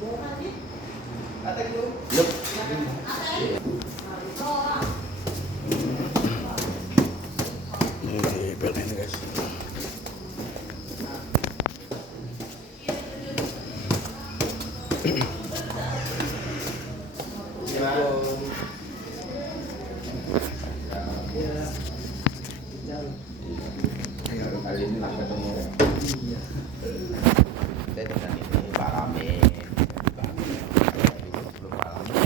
Yup. Ini di PLN guys. Kali ini lah ketemu. Kita dengan ini Pak Rame. Belum Pak Rame.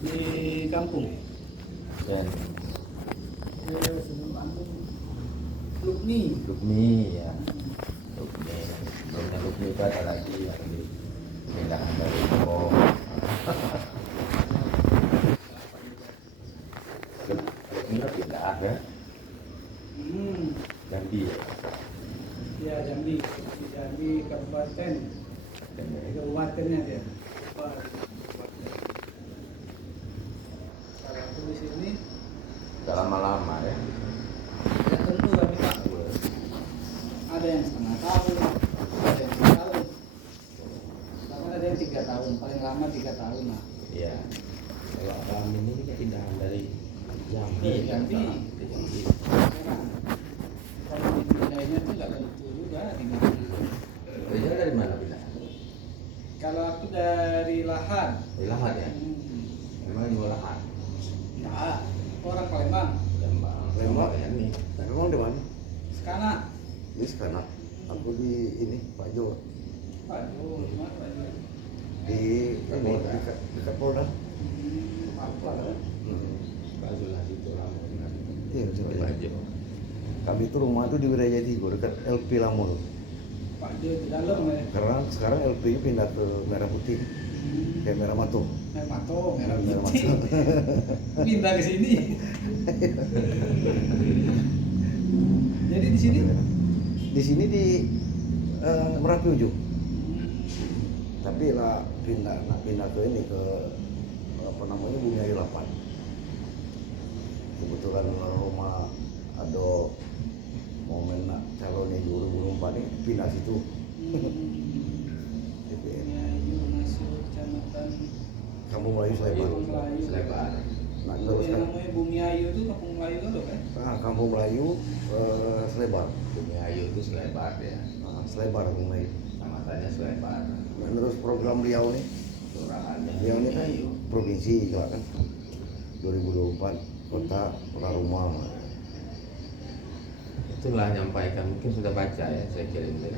Di kampung. Dan Lukni. Lukmi ya. Lukmi. Belumnya Lukmi itu ada lagi yang di pindahan dari Depok. Lukmi pindah ya. Jambi ya. Ya Jambi. Di Jambi Kabupaten. Kabupatennya dia. Kalau aku di sini Udah lama-lama ya. ya tentu kan Pak. Ada yang setengah tahun, ada yang 2 tahun, bahkan ada yang 3 tahun, paling lama 3 tahun lah. Iya. Kalau Abang ini kita pindahan dari Jambi. Ke Jambi. Ke Jambi. Sekarang kalau dipindahnya tuh nggak tentu juga di mana. Kerja dari mana pindah? Kalau aku dari Lahan, Dari Lahat ya. Memang jual Lahat. enggak, orang Palembang, Lembang. ya nih. Emang di mana? Sekana. Di sekarang. Aku di ini Pak Jo Waduh, gimana Pak Jo? di ini Polda. dekat Polda. Apa kan? Pak Zulhas itu Lampung. Iya, di Pak Wirajati. Jo. Kami itu rumah tuh di Wirajati, dekat LP Lamun. Pak Jo di dalam ya. Karena sekarang LP pindah ke Merah Putih, kayak Merah Matung. Merah Mato, merah Merah putih. Matung. Pindah ke sini. Jadi di sini Di sini di Merapi ujung. Tapi lah pindah ke ini ke apa namanya Bumi Ayu 8. Kebetulan rumah ada momen nak calonnya 2024 ini pindah situ. DPR. Ayu masuk kecamatan Kampung Melayu Slebar. Kampung Melayu. Selebar. Nah, Yang terus kan namanya Bumi Ayu itu Kampung Melayu kan loh kan? Kampung Melayu Slebar. Bumi Ayu itu Selebar ya. Slebar Kampung Melayu. Kamatannya Selebar. Nah, terus program Riau nih, Kelurahannya Riau ini Bumi kan Ayu. provinsi juga kan 2024 kota rumah. Itulah nyampaikan, mungkin sudah baca ya, saya kirim tadi.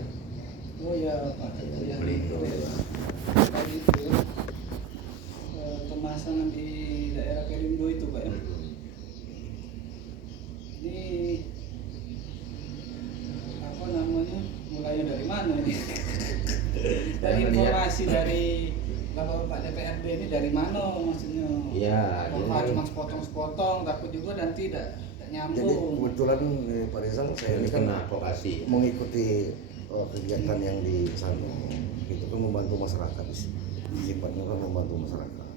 Oh ya Pak. Ya. Pelindung. Tadi itu pemasangan di daerah Pelindo itu Pak ya. Ini apa namanya? Mulainya dari mana ini? Dan informasi dari Bapak DPRD ini dari mana maksudnya? Iya, dia Bapak kan- cuma sepotong-sepotong, takut juga nanti tidak Jadi nyambung. kebetulan Pak Rizal saya ini kan kena vokasi. mengikuti kegiatan yang di sana. Itu kan membantu masyarakat, sifatnya kan membantu masyarakat.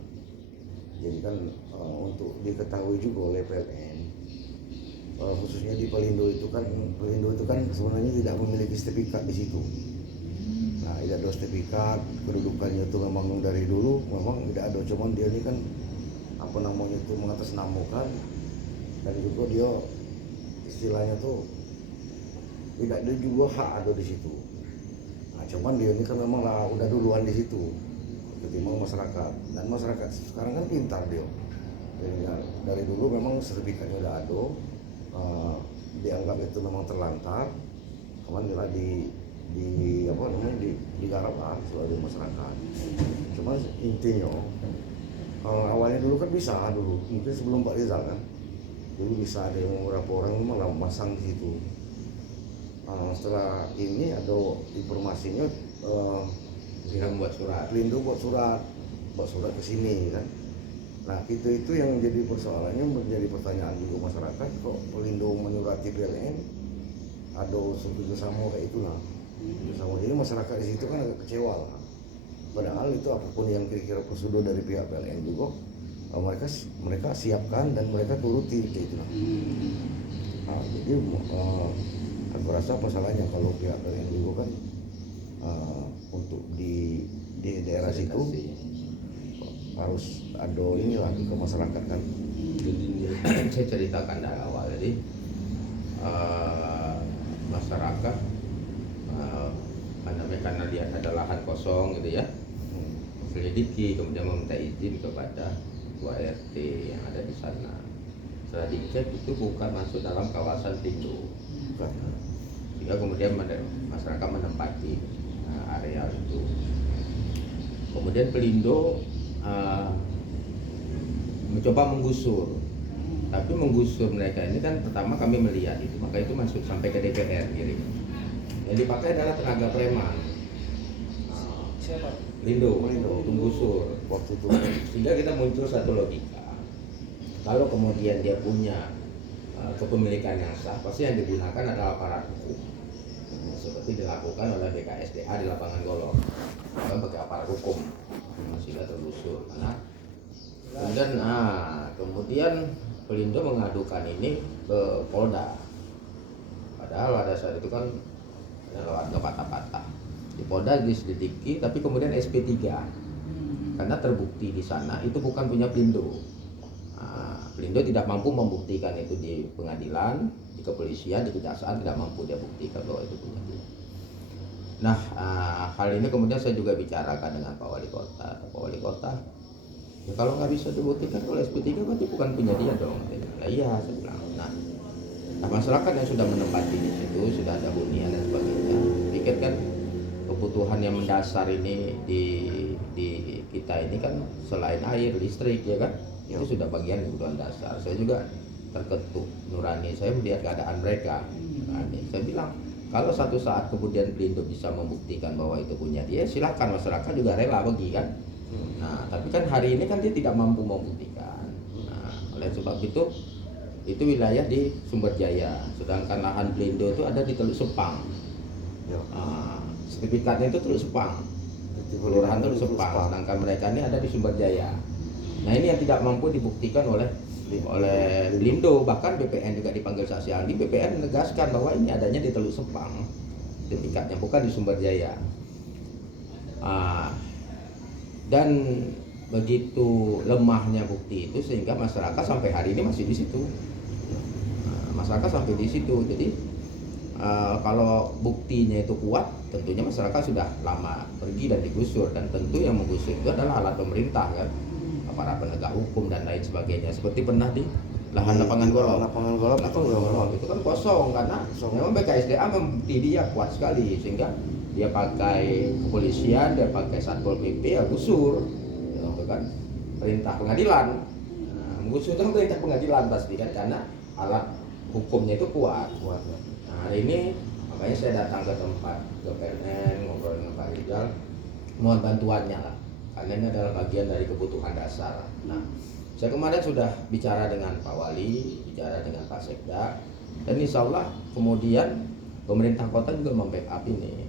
Jadi kan untuk diketahui juga oleh PLN, khususnya di Pelindo itu kan sebenarnya tidak memiliki sertifikat di situ. Nah, tidak ada sertifikat, kedudukannya itu memang dari dulu memang tidak ada, cuman dia ini kan apa namanya itu mengatasnamakan, dan juga dia istilahnya tuh tidak ada juga hak ada di situ. Nah, cuman dia ini kan memang lah udah duluan di situ ketimbang masyarakat, dan masyarakat sekarang kan pintar dia. Jadi, dari dulu memang sertifikatnya udah ada, dianggap itu memang terlantar, cuman dia di apa namanya digarap lah sebagai masyarakat. Cuman intinya awalnya dulu kan bisa dulu, mungkin sebelum Pak Rizal kan dulu bisa ada yang beberapa orang memang lah masang di situ. Setelah ini ada informasinya Kita membuat surat. Pelindo buat surat ke sini kan. Nah itu yang menjadi persoalannya, menjadi pertanyaan juga masyarakat, kok Pelindo menyurati PLN ada unsur kerjasama kayak itulah. Kerjasama, jadi masyarakat di situ kan agak kecewa lah. Padahal itu apapun yang kira-kira prosedur dari pihak PLN juga mereka siapkan dan mereka turuti kayak itulah. Nah, jadi aku rasa apa salahnya kalau pihak PLN juga kan untuk di di daerah situ harus ada inilah ke masyarakat kan. Jadi saya ceritakan dari awal, jadi masyarakat apa namanya, karena lihat ada lahan kosong gitu ya, selidiki, kemudian meminta izin kepada ketua RT yang ada di sana. Setelah dicek itu bukan masuk dalam kawasan Pelindo, sehingga kemudian masyarakat menempati area itu. Kemudian Pelindo mencoba menggusur, tapi menggusur mereka ini kan pertama kami melihat itu, maka itu masuk sampai ke DPR kiri. Yang dipakai adalah tenaga preman. Siapa? Pelindo menggusur Waktu itu sehingga kita muncul satu logika, kalau kemudian dia punya kepemilikan yang sah, pasti yang digunakan adalah aparat hukum, seperti dilakukan oleh BKSDA di Lapangan Golok, kan pakai aparat hukum, sehingga tergusur. Nah, kemudian Pelindo mengadukan ini ke Polda, padahal pada saat itu kan ada warga patah-patah. Di Polda diselidiki, tapi kemudian SP3 karena terbukti di sana itu bukan punya Pelindo. Pelindo tidak mampu membuktikan itu di pengadilan, di kepolisian, di kejaksaan tidak mampu dia buktikan bahwa itu punya dia. Nah, hal ini kemudian saya juga bicarakan dengan Pak Wali Kota. Pak Wali Kota, ya kalau nggak bisa dibuktikan oleh SP3 berarti bukan punya dia dong. Ya, iya, saya bilang. Nah, masyarakat yang sudah menempati di situ, sudah ada hunian dan sebagainya, pikir kan kebutuhan yang mendasar ini di kita ini kan selain air, listrik ya kan, itu sudah bagian kebutuhan dasar. Saya juga terketuk nurani, saya melihat keadaan mereka. Saya bilang kalau satu saat kemudian Pelindo bisa membuktikan bahwa itu punya dia, silakan, masyarakat juga rela bagi kan. Nah, tapi kan hari ini kan dia tidak mampu membuktikan. Nah, oleh sebab itu wilayah di Sumber Jaya, sedangkan lahan Pelindo itu ada di Teluk Sepang. Sertifikatnya itu Teluk Sepang, kelurahan Teluk Sepang, sedangkan mereka ini ada di Sumber Jaya. Nah, ini yang tidak mampu dibuktikan oleh Pelindo. Bahkan BPN juga dipanggil saksi ahli, BPN menegaskan bahwa ini adanya di Teluk Sepang, sertifikatnya bukan di Sumber Jaya. Dan begitu lemahnya bukti itu sehingga masyarakat sampai hari ini masih di situ. Masyarakat sampai di situ. Jadi kalau buktinya itu kuat, tentunya masyarakat sudah lama pergi dan digusur, dan tentu yang menggusur itu adalah alat pemerintah kan, para penegak hukum dan lain sebagainya. Seperti pernah di lahan Lapangan Golok. Lapangan Golok Itu kan kosong karena memang BKSDA membukti dia kuat sekali, sehingga dia pakai kepolisian, dia pakai Satpol PP, ya gusur. Itu kan perintah pengadilan. Menggusur itu kan perintah pengadilan pasti kan, karena alat hukumnya itu kuat. Nah, hari ini makanya saya datang ke tempat ke PLN, ngobrol dengan Pak Rizal, mohon bantuannya lah, karena ini adalah bagian dari kebutuhan dasar. Nah, saya kemarin sudah bicara dengan Pak Wali, bicara dengan Pak Sekda, dan insya Allah kemudian pemerintah kota juga membackup ini,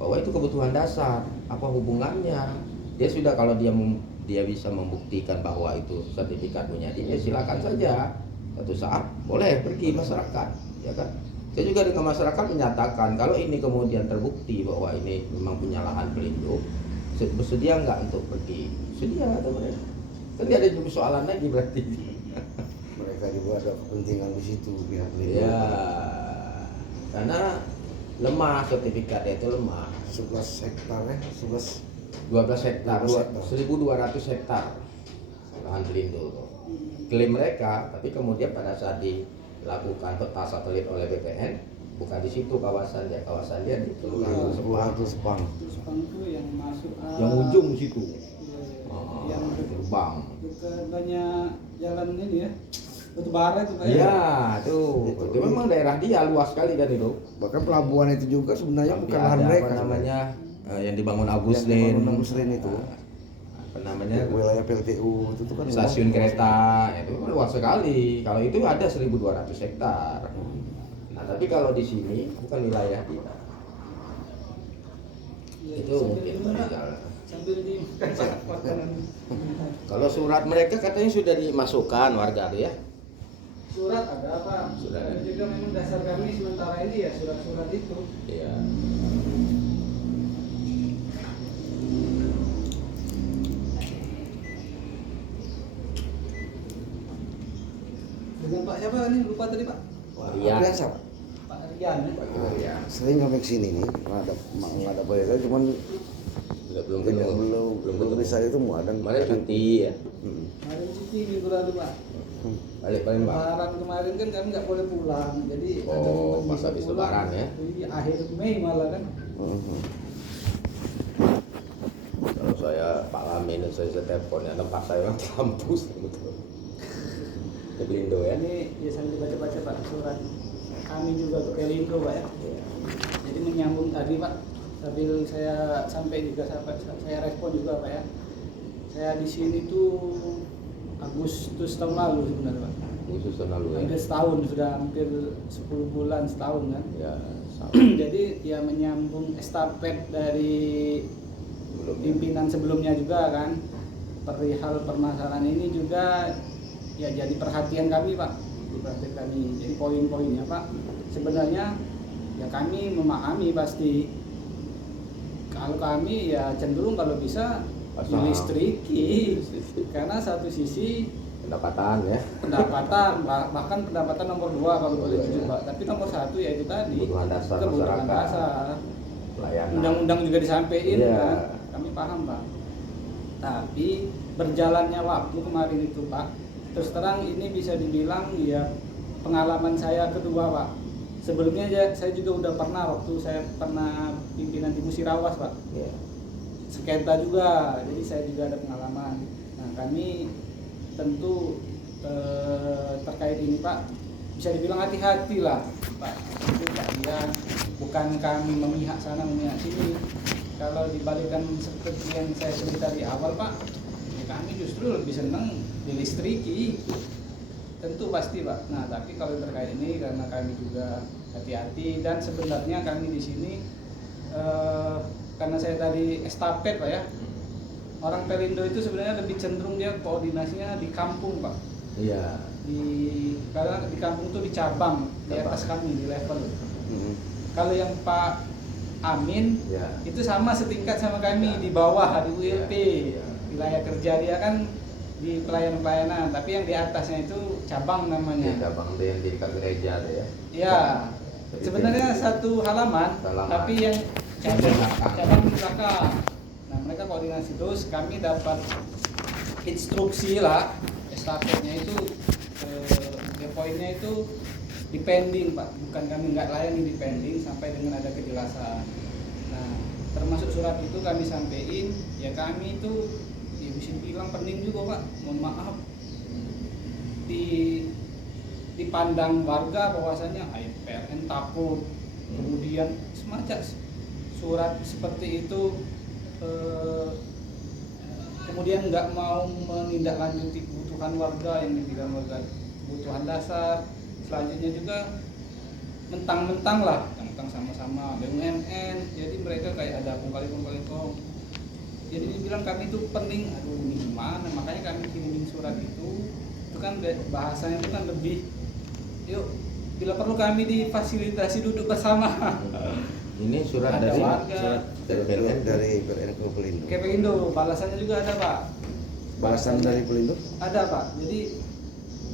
bahwa itu kebutuhan dasar. Apa hubungannya? Dia sudah, kalau dia bisa membuktikan bahwa itu sertifikat punya dia, silakan saja. Suatu saat boleh pergi masyarakat, ya kan? Saya juga dengan masyarakat menyatakan kalau ini kemudian terbukti bahwa ini memang punya lahan Pelindo, bersedia nggak untuk pergi? Sedia atau mereka? Kan tidak ada persoalan lagi berarti. Mereka juga ada kepentingan di situ pihak Pelindo. Ya, karena lemah, sertifikatnya itu lemah. 11 hektar ya, 12 hektar, 1.200 hektar lahan Pelindo. Klaim mereka, tapi kemudian pada saat dilakukan peta satelit oleh BPN, bukan di situ kawasan dia di Kelurahan Sepang. Sepang itu yang masuk yang ujung situ. Yang Gerbang. dekat banyak jalan ini ya, Batu Bara itu kayak. Iya, itu memang daerah dia luas sekali kan itu. Bahkan pelabuhan itu juga sebenarnya bukan lahan Ada mereka. apa namanya yang dibangun Yang Agustin. dibangun Agustin itu. Apa namanya? Wilayah PLTU itu kan Stasiun kereta itu kan luas sekali. Kalau itu ada 1.200 hektar. Nah, tapi kalau di sini bukan wilayah kita. Ya, Itu mungkin sambil di makanan. kalau surat mereka katanya sudah dimasukkan warga tuh ya. Surat ada apa? Surat. Dan juga memang dasar kami sementara ini ya surat-surat itu. Iya. Pak siapa ini lupa tadi Pak? Iya. Biasa. Pak Rian ya. Iya. Sering kami kesini nih, nggak ada bayar, cuman belum bisa itu muadan. Kemarin cuti ya. Kemarin cuti minggu lalu Pak. Balik Palembang. Lebaran kemarin kan kami nggak boleh pulang, jadi ada Oh, momen pas bisa habis pulang. Lebaran ya. Di akhir Mei malah kan. Kalau saya Pak Lamin, saya teleponnya tempat saya orang di kampus betul. Ke Blindo ya. Ini ya sambil baca-baca Pak surat kami juga ke Pelindo Pak ya. Jadi menyambung tadi Pak, sambil saya sampai juga saya respon juga Pak ya. Saya di sini tuh Agustus tahun lalu sebenarnya Pak. Khusus tahun lalu ya. Hampir setahun, sudah hampir 10 bulan setahun kan. Ya, sama. Jadi ya menyambung estafet dari Belum. pimpinan sebelumnya juga kan. Perihal permasalahan ini juga ya jadi perhatian kami Pak, perhatian kami. Jadi poin-poinnya Pak, sebenarnya ya kami memahami pasti. Kalau kami ya cenderung kalau bisa Pasang. melistriki, karena satu sisi Pendapatan ya. pendapatan bahkan pendapatan nomor 2 kalau boleh Iya. jujur Pak. Tapi nomor 1 ya itu tadi Kebutuhan dasar kebutuhan masyarakat. dasar. Pelayanan. Undang-undang juga disampaikan Iya. kan, kami paham Pak. Tapi berjalannya waktu kemarin itu Pak, terus terang ini bisa dibilang ya pengalaman saya kedua Pak. Sebelumnya saya juga udah pernah waktu saya pernah pimpinan di Musirawas Pak, Ya. sengketa juga, jadi saya juga ada pengalaman. Nah kami tentu terkait ini Pak bisa dibilang hati-hati lah Pak. Itu kalian bukan kami memihak sana memihak sini. Kalau dibalikkan seperti yang saya cerita di awal Pak, ya kami justru lebih senang dilistriki. Tentu pasti Pak. Nah tapi kalau terkait ini karena kami juga hati-hati dan sebenarnya kami di sini karena saya tadi estafet Pak ya. Orang Pelindo itu sebenarnya lebih cenderung dia koordinasinya di kampung Pak. Iya. Karena di kampung itu di cabang, di atas kami di level. Kalau yang Pak Amin Ya. itu sama setingkat sama kami Ya. di bawah di ULP. Ya. Wilayah kerja dia kan di pelayanan-pelayanan, tapi yang di atasnya itu cabang namanya. Di cabang yang di dekat gereja tuh ya. Ya. Sebenarnya satu halaman, tapi yang cabang di belakang. Nah, mereka koordinasi terus, kami dapat instruksi lah, estafetnya itu ya poinnya itu depending Pak, bukan kami nggak layani depending sampai dengan ada kejelasan. Nah, termasuk surat itu kami sampaikan, ya kami itu ya bisa bilang penting juga Pak, mohon maaf dipandang warga bahwasanya PLN takut, kemudian semacam surat seperti itu kemudian nggak mau menindaklanjuti kebutuhan warga yang diberikan warga kebutuhan dasar. Selanjutnya juga mentang-mentang sama-sama BUMN, jadi mereka kayak ada kong. Jadi dibilang kami itu penting, aduh ini gimana, makanya kami kirimin surat itu kan bahasanya itu kan lebih yuk bila perlu kami difasilitasi duduk bersama. Ini surat Ada dari warga. surat dari PLN. Dari PLN ke Pelindo. Kayak Pelindo, balasannya juga ada Pak. Balasan dari Pelindo? Ada Pak. Jadi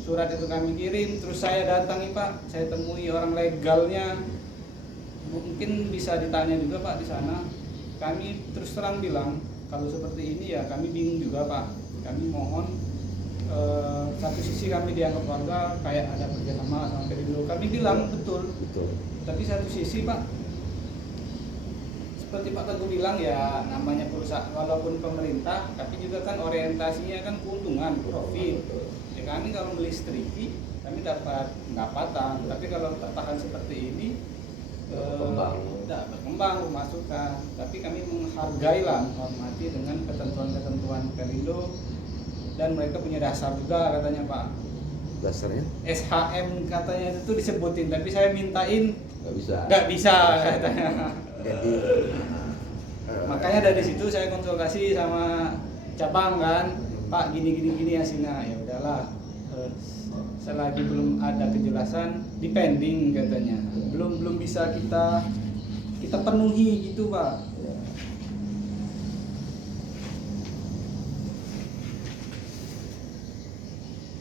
surat itu kami kirim, terus saya datangi Pak, saya temui orang legalnya. Mungkin bisa ditanya juga Pak di sana. Kami terus terang bilang kalau seperti ini ya kami bingung juga Pak. Kami mohon satu sisi kami dianggap warga kayak ada kerjasama sama Pelindo. Kami bilang betul. Tapi satu sisi Pak, seperti Pak Teguh bilang ya namanya perusahaan walaupun pemerintah tapi juga kan orientasinya kan keuntungan, profit. Ya kami kalau melistriki kami dapat pendapatan, tapi kalau tahan seperti ini tidak berkembang pemasukan. Tapi kami menghargai lah, menghormati dengan ketentuan-ketentuan Pelindo dan mereka punya dasar juga katanya Pak. Dasarnya? SHM katanya itu disebutin, tapi saya mintain Nggak bisa. katanya. Jadi Makanya dari situ saya konsultasi sama cabang kan, Pak gini hasilnya. Ya udahlah, selagi belum ada kejelasan depending katanya, belum bisa kita penuhi gitu Pak.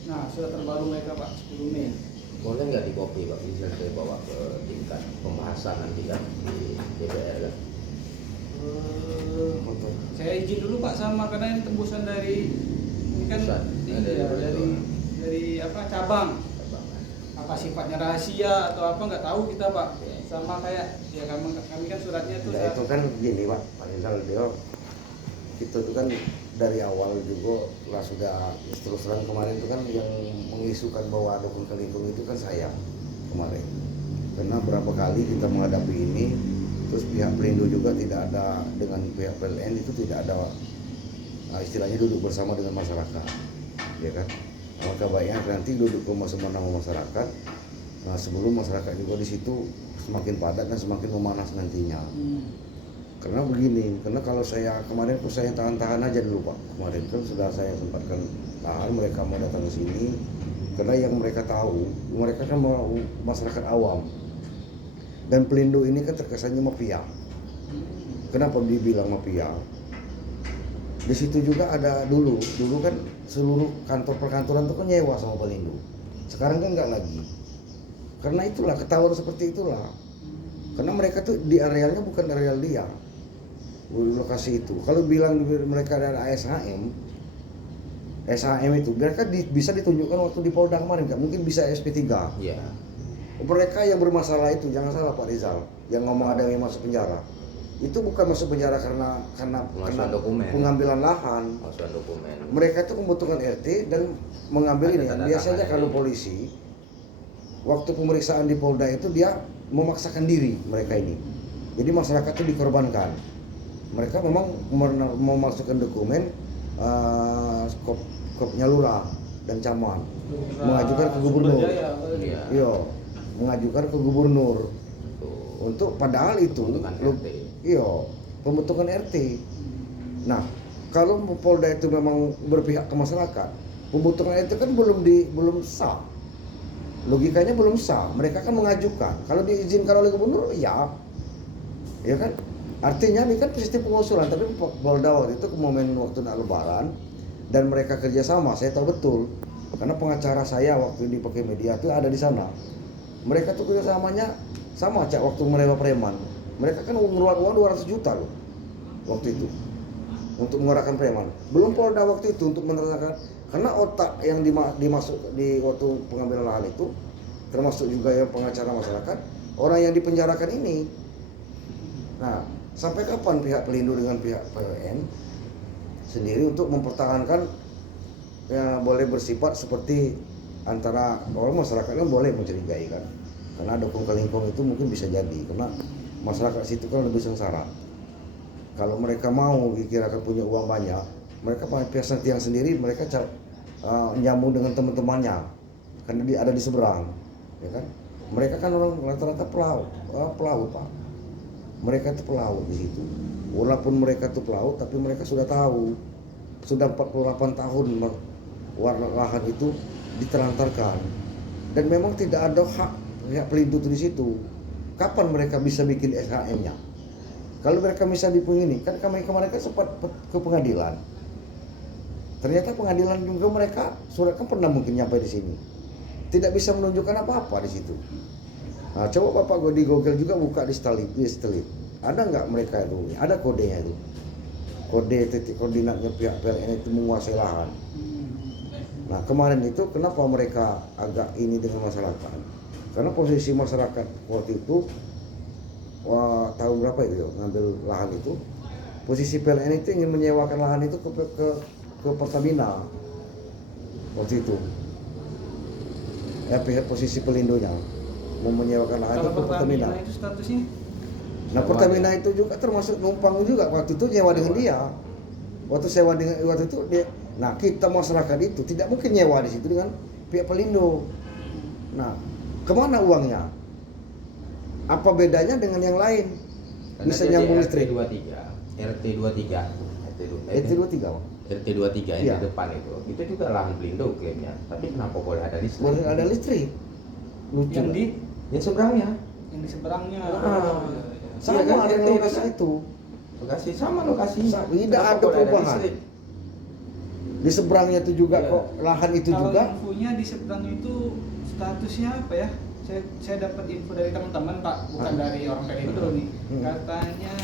Nah surat terbaru mereka Pak 10 Mei. Boleh nggak di copy Pak, bisa saya bawa ke tingkat pembahasan nanti kan di DPR kan? Saya izin dulu Pak sama, karena ini tembusan dari ini kan Pusat. iya, dari apa cabang. Apa sifatnya rahasia atau apa nggak tahu kita Pak. Sama kayak ya kami kan suratnya itu Nah, itu kan gini Pak Rizal, dia itu kan dari awal juga lah sudah terus terang kemarin itu kan yang mengisukan bahwa ada kelingking itu kan saya kemarin, karena berapa kali kita menghadapi ini, terus pihak Pelindo juga tidak ada dengan pihak PLN itu tidak ada istilahnya duduk bersama dengan masyarakat, ya kan? Maka baiknya nanti duduk bersama sama masyarakat, nah, sebelum masyarakat juga di situ semakin padat dan semakin memanas nantinya. Karena begini, karena kalau saya kemarin tuh saya tahan-tahan aja dulu Pak. Kemarin kan sudah saya sempatkan tahan, mereka mau datang ke sini karena yang mereka tahu, mereka kan mau masyarakat awam. Dan Pelindo ini kan terkesannya mafia. Kenapa dibilang mafia? Di situ juga ada dulu kan seluruh kantor perkantoran itu kan nyewa sama Pelindo. Sekarang kan nggak lagi. Karena itulah ketahuan seperti itulah. Karena mereka tuh di arealnya bukan areal dia. Lokasi itu. Kalau bilang mereka ada SHM itu mereka bisa ditunjukkan waktu di Polda kemarin, nggak mungkin bisa SP3. Iya. Mereka yang bermasalah itu, jangan salah Pak Rizal, yang ngomong ada yang masuk penjara. Itu bukan masuk penjara karena dokumen, pengambilan lahan. Pemalsuan dokumen. Mereka itu membutuhkan RT dan mengambil ini. Biasanya kalau polisi waktu pemeriksaan di Polda itu dia memaksakan diri mereka ini. Jadi masyarakat itu dikorbankan. Mereka memang memasukkan dokumen skopnya lurah dan camat, mengajukan ke gubernur. Iya, mengajukan ke gubernur. Untuk padahal itu pembentukan RT. Nah, kalau Polda itu memang berpihak ke masyarakat, pembentukan RT kan belum sah. Logikanya belum sah. Mereka kan mengajukan. Kalau diizinkan oleh gubernur, ya kan? Artinya ini kan sistem pengusulan, tapi Polda waktu itu momen waktu nak lebaran dan mereka kerjasama, saya tahu betul. Karena pengacara saya waktu di Pakai Media itu ada di sana. Mereka tuh kerjasamanya sama cak waktu mereka preman. Mereka kan ngeluarin uang 200 juta loh waktu itu untuk mengerahkan preman. Belum Polda waktu itu untuk menerangkan, karena otak yang dimasuk di waktu pengambilan lahan itu termasuk juga yang pengacara masyarakat, orang yang dipenjarakan ini. Nah, sampai kapan pihak Pelindo dengan pihak PLN sendiri untuk mempertahankan ya boleh bersifat seperti antara orang masyarakat kan boleh mencurigai kan, karena dukung kelingkong itu mungkin bisa jadi karena masyarakat situ kan lebih sengsara. Kalau mereka mau dikirakan punya uang banyak, mereka pihak tiang sendiri mereka nyambung dengan teman-temannya karena dia ada di seberang, ya kan? Mereka kan orang rata-rata pelaut Pak. Mereka itu pelaut di situ. Walaupun mereka itu pelaut, tapi mereka sudah tahu, sudah 48 tahun warna lahan itu ditelantarkan, dan memang tidak ada hak pihak Pelindo di situ. Kapan mereka bisa bikin SHM-nya? Kalau mereka bisa dipungini, kan kemarin kan sempat ke pengadilan. Ternyata pengadilan juga mereka surat kan pernah mungkin nyampe di sini, tidak bisa menunjukkan apa-apa di situ. Nah, coba Bapak di Google juga buka di Stelit. Ada nggak mereka itu? Ada kodenya itu. Kode titik koordinatnya pihak PLN itu menguasai lahan. Nah, kemarin itu kenapa mereka agak ini dengan masyarakat? Karena posisi masyarakat waktu itu tahun berapa itu ya, ngambil lahan itu. Posisi PLN itu ingin menyewakan lahan itu ke Pertamina waktu itu. Ya, pihak posisi Pelindonya mau menyewakan lahan itu ke Pertamina. Itu statusnya? Nah, Pertamina itu juga termasuk numpang juga waktu itu nyewa dengan dia. Waktu itu dia. Nah, kita masyarakat itu tidak mungkin nyewa di situ dengan pihak Pelindo. Nah, kemana uangnya? Apa bedanya dengan yang lain? Karena Bisa nyambung listrik. RT23 yang Iya. di depan itu juga lahan Pelindo klaimnya. Tapi kenapa boleh ada listrik? Boleh ada listrik. Lucu. Yang seberangnya. Yang di seberangnya. Sama Iya kan, ada RT lokasi kan? itu. Lokasi sama lokasi. Tidak Kenapa ada boleh perubahan. listrik? Di seberangnya itu juga Iya. kok lahan itu Kalau juga. infonya di seberang itu statusnya apa ya? Saya dapat info dari teman-teman Pak, bukan dari orang Pelindo nih. Katanya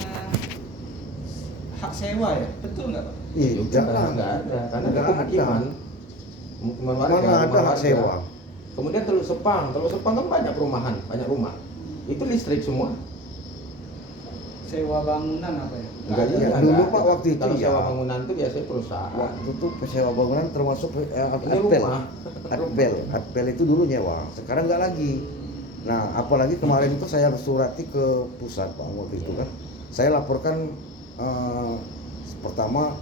hak sewa ya, betul nggak Pak? Iya, Juga jangan. nggak ada, karena Nggak ada pemukiman. ada. Pemukiman warga, Mana ada rumah hak warga. sewa? Kemudian Teluk Sepang kan banyak perumahan, banyak rumah. Itu listrik semua. Sewa bangunan apa ya? Enggak Iya, juga, dulu, enggak. Pak, waktu itu Kalau ya. sewa bangunan itu biasanya perusahaan. Waktu itu sewa bangunan termasuk Ini Adpel. rumah. Adpel itu dulu nyewa, sekarang nggak lagi. Nah, apalagi kemarin itu saya surati ke pusat Pak waktu itu kan. Saya laporkan pertama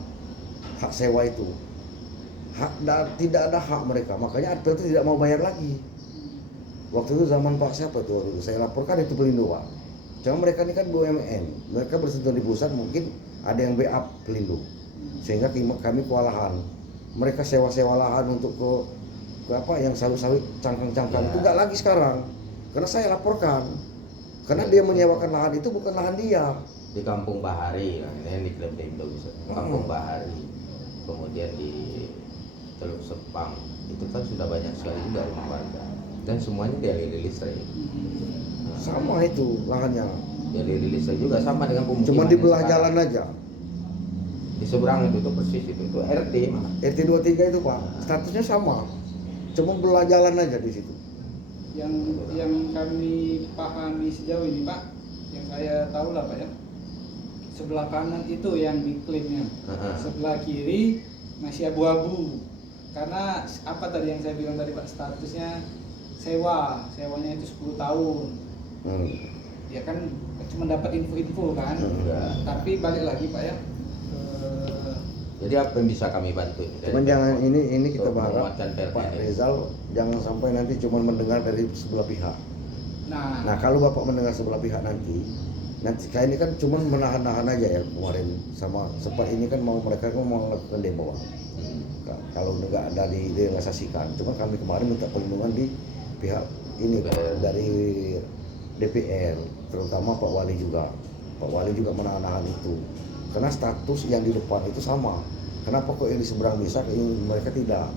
hak sewa itu. Tidak ada hak mereka, makanya Adpel itu tidak mau bayar lagi. Waktu itu zaman Pak siapa tuh waktu itu? Saya laporkan itu Pelindo Pak. Cuma mereka ini kan BUMN, mereka bersentuh di pusat, mungkin ada yang backup Pelindo, sehingga kami kewalahan. Mereka sewa-sewa lahan untuk ke apa yang sawit-sawit cangkang-cangkang itu nggak lagi sekarang, karena saya laporkan, karena dia menyewakan lahan itu bukan lahan dia. Di Kampung Bahari, nah, ini yang diklaim Pelindo bisa. Kampung Bahari, kemudian di Teluk Sepang, itu kan sudah banyak sekali juga rumah warga, dan semuanya dialiri listrik. Sama itu lahannya, Dialiri listrik juga sama dengan pemukiman. cuma yang dibelah sekarang. jalan aja. Di seberang itu persis itu RT malah. RT 23 itu Pak, statusnya sama, cuma belah jalan aja di situ. Yang kami pahami sejauh ini Pak, yang saya tahu lah Pak ya, sebelah kanan itu yang diklaimnya, sebelah kiri masih abu-abu. Karena apa tadi yang saya bilang tadi Pak, statusnya sewanya itu 10 tahun. Ya kan cuma dapat info-info kan. Tapi balik lagi Pak ya, Jadi apa yang bisa kami bantu? Cuman jangan ini kita Untuk berharap menguatkan PLN Pak ini. Rizal jangan sampai nanti cuma mendengar dari sebelah pihak. Nah kalau Bapak mendengar sebelah pihak nanti kayak ini kan cuma menahan-nahan aja ya kemarin sama sempat ini kan mereka mau melakukan demo. Kalau nggak ada direalisasikan, cuma kami kemarin minta perlindungan di pihak ini Pak, dari DPR, terutama Pak Wali juga. Pak Wali juga menahan-nahan itu. Karena status yang di depan itu sama. Kenapa kok yang di seberang bisa, yang mereka tidak?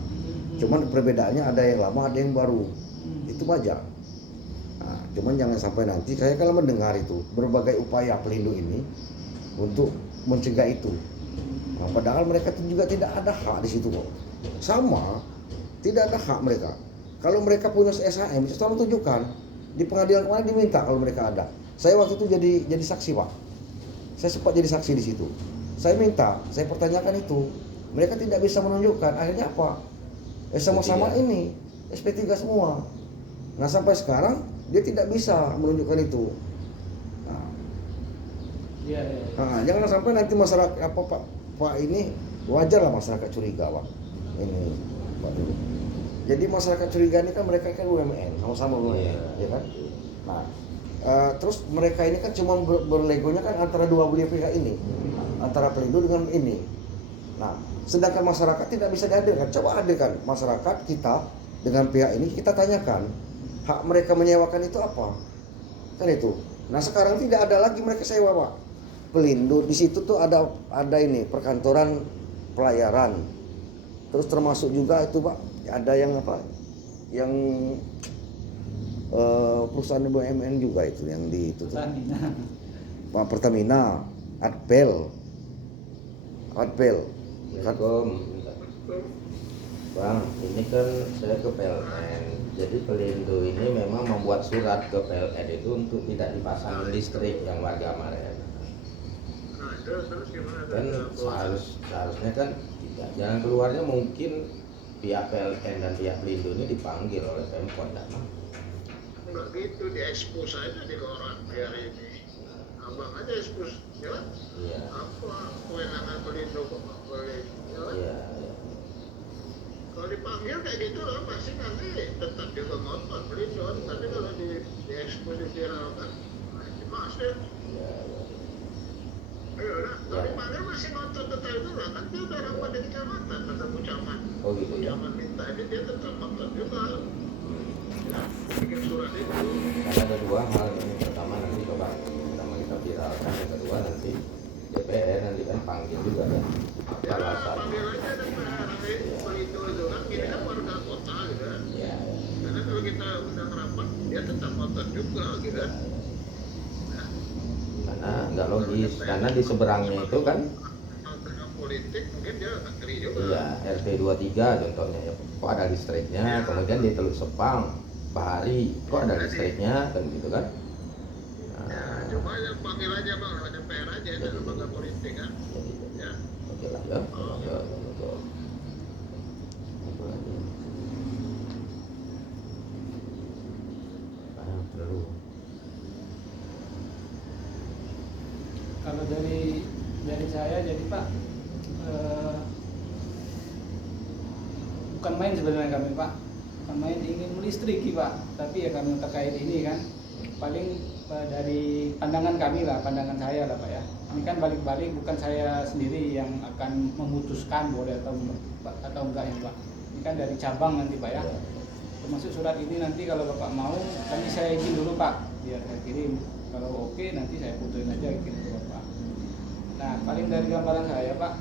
Cuman perbedaannya ada yang lama, ada yang baru. Itu aja. Nah, cuman jangan sampai nanti saya kalau mendengar itu berbagai upaya Pelindo ini untuk mencegah itu. Nah, padahal mereka juga tidak ada hak di situ kok. Sama, tidak ada hak mereka. Kalau mereka punya SHM, bisa tolong tunjukkan. Di pengadilan kemarin diminta kalau mereka ada. Saya waktu itu jadi saksi Pak. Saya sempat jadi saksi di situ. Saya minta, saya pertanyakan itu. Mereka tidak bisa menunjukkan. Akhirnya apa? Sama-sama ini SP3 semua. Nah sampai sekarang dia tidak bisa menunjukkan itu. Nah, jangan sampai nanti masyarakat apa Pak ini wajar lah masyarakat curiga Pak. Ini Pak. Jadi masyarakat curiga ini kan mereka kan UMN, sama-sama UMN, ya kan? Nah, terus mereka ini kan cuma berlegonya kan antara dua belah pihak ini, antara Pelindo dengan ini. Nah, sedangkan masyarakat tidak bisa dihadirkan. Coba hadirkan masyarakat kita dengan pihak ini, kita tanyakan hak mereka menyewakan itu apa, kan itu. Nah sekarang tidak ada lagi mereka sewa Pak. Pelindo di situ tuh ada ini perkantoran pelayaran, terus termasuk juga itu Pak ada yang apa, yang perusahaan BUMN juga itu yang di itu Pak Pertamina, Adpel. Bang, ini kan saya ke PLN. Jadi Pelindo ini memang membuat surat ke PLN itu untuk tidak dipasang listrik yang warga kemarin. Kan seharusnya kan tidak. Jalan keluarnya mungkin pihak PLN dan pihak Pelindo ini dipanggil oleh Pemkot. Enggak gitu, diekspos aja di koran hari ini. Abang aja ekspos, ya? Iya. Apa kewenangan Pelindo kok nggak boleh? Ya? Iya. Kalau dipanggil kayak gitu lah, pasti nanti tetap juga ngotot Pelindo. Tapi kalau diekspos, diviralkan, masih. Iya. Ayo lah, kalau dipanggil masih ngotot tetap itu lah. Kan dia udah rapat di kecamatan, ketemu camat. Oh gitu ya. Camat minta, dia tetap ngotot juga. Bikin surat itu. Karena ada dua hal. Yang pertama nanti coba kita viralkan, yang kedua nanti DPR nanti kan panggil juga kan. Ya, Alasan. panggil aja DPR Pelindo itu kan, ini kan warga kota gitu kan. Ya, Karena kalau kita undang rapat, dia tetap nonton juga gitu kan. karena nggak logis, karena di seberangnya itu kan Dengan politik mungkin dia ngeri juga. iya RT 23 contohnya ya, kok ada listriknya, kemudian di Teluk Sepang Bahari kok ada listriknya kan gitu kan. Ya, cuma yang panggil aja bang, DPR aja itu lembaga politik kan. Jadi, Ya. oke lah ya, ya betul. Apa lagi? Perlu. Kalau dari saya jadi Pak, bukan main sebenarnya kami Pak, bukan main ingin melistriki Pak, tapi ya kami terkait ini kan paling dari pandangan kami lah, pandangan saya lah Pak ya. Ini kan balik-balik bukan saya sendiri yang akan memutuskan boleh atau enggak ya Pak. Ini kan dari cabang nanti Pak ya. Termasuk surat ini nanti kalau Bapak mau, kami saya izin dulu Pak, biar saya kirim. Kalau oke nanti saya fotoin aja kirim ke Bapak. Nah paling dari gambaran saya Pak,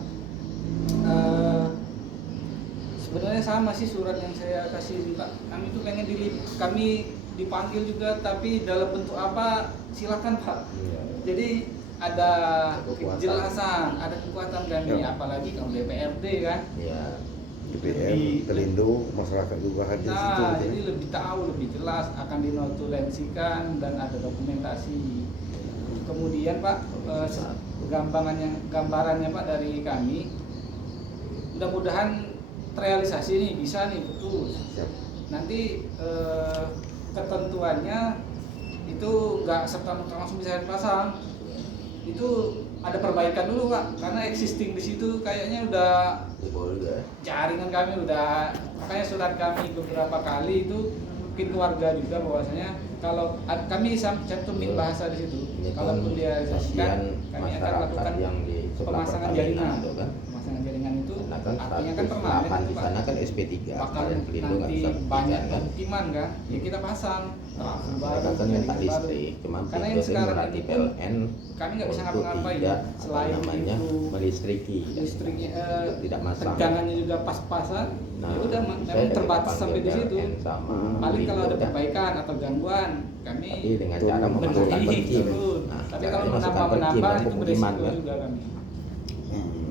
sebenarnya sama sih surat yang saya kasih Pak. Kami tuh pengen kami dipanggil juga, tapi dalam bentuk apa silakan Pak. Iya. Jadi ada Kekuatan. kejelasan, ada kekuatan kami, Ya. apalagi kalau DPRD kan. Iya. DPR, Pelindo, masyarakat juga hadir situ. Nah, gitu ya. jadi lebih tahu, lebih jelas, akan dinotulensikan dan ada dokumentasi. Kemudian Pak, gambarannya Pak dari kami, mudah-mudahan terrealisasi nih, bisa nih betul. Siap. Nanti ketentuannya itu nggak serta-merta langsung bisa dipasang. Itu ada perbaikan dulu Pak, karena existing di situ kayaknya udah Jebol juga. jaringan kami udah, makanya surat kami beberapa kali itu mungkin keluarga juga bahwasanya kalau kami cantumin bahasa di situ, Ini kan kalaupun dia kasihan kami akan masyarakat lakukan yang di sebelah pemasangan Pertamina jaringan. itu kan. Pemasangan jaringan itu Karena kan artinya kan status permanen lapan itu, di Pak. sana kan SP3, Bakal kalian Pelindo nggak nanti bisa banyak kan. pemukiman kan, ya kita pasang Nah, baru, mereka kan minta jaringan baru. listrik, cuma Karena yang Pelindo sekarang melatih ini pun PLN kami nggak bisa untuk ngapa-ngapain tidak selain apa namanya itu melistriki dan listriknya untuk tidak masang. tegangannya juga pas-pasan. Nah, Ya udah saya memang terbatas dari sampai di PLN situ. sama Paling kalau ada Pelindo, perbaikan atau gangguan kami tapi dengan cara memasukkan benahi berkim. turun. Nah, Tapi caranya kalau masukkan menambah berkim dan itu pemukiman beresiko kan. juga kami.